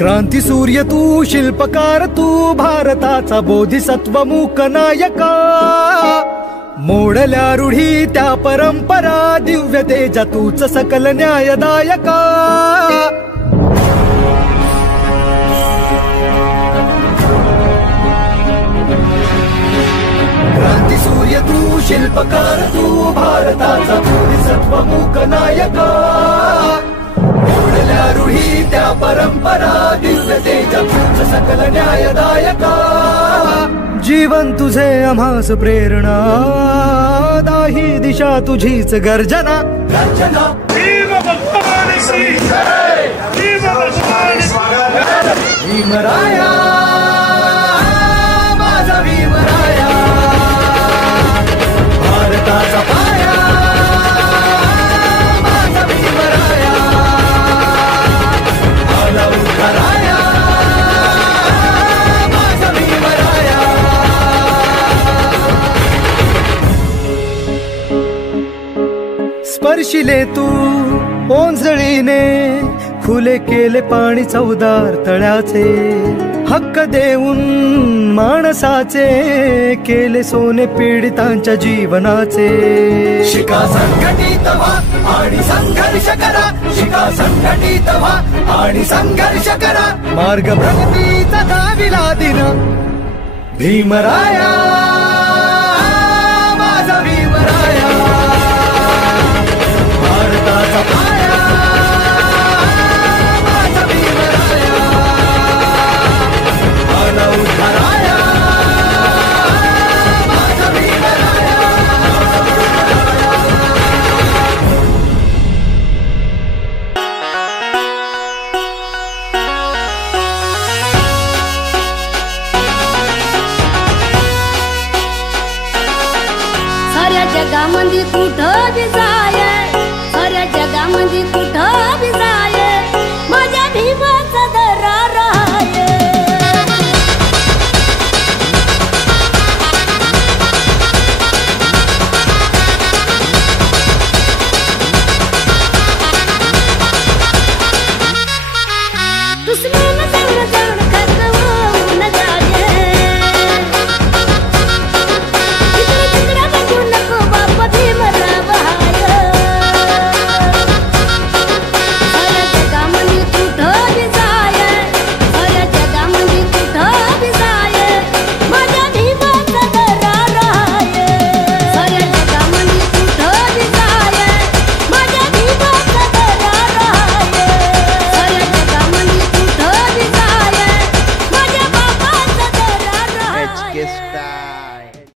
क्रांती सूर्य तू, शिल्पकार तू, भारताचा बोधिसत्व मूक नायका. मोडल्या रूढी त्या परंपरा, दिव्य तेजा तूच सकल न्यायदायका. क्रांती सूर्य तू, शिल्पकार तू, भारताचा बोधिसत्व मूक नायका. मोडल्या रूढी त्या परंपरा, दिव्य तेजा तूच सकल न्यायदायका. जीवन तुझे आम्हास प्रेरणा, दाही दिशा तुझीच गर्जना. गर्जना भीमराया, माझा भीमराया, भारताचा पाया, माझा भीमराया, आला उद्धाराया, माझा भीमराया. स्पर्शिले तू ओंजळीने, खुले केले पाणी चौदार तळ्याचे. हक्क देऊन माणसाचे, केले सोने पीडितांच्या जीवनाचे. शिका संघटित व्हा आणि संघर्ष करा, शिका संघटित व्हा आणि संघर्ष करा. मार्ग प्रगतीचा दाविला दिन, भीमराया, माझा भीमराया, भारताचा पाया, माझा भीमराया, आला उद्धाराया, माझा भीमराया. साऱ्या जगामध्ये कुठं बी जाय, साऱ्या जगामध्ये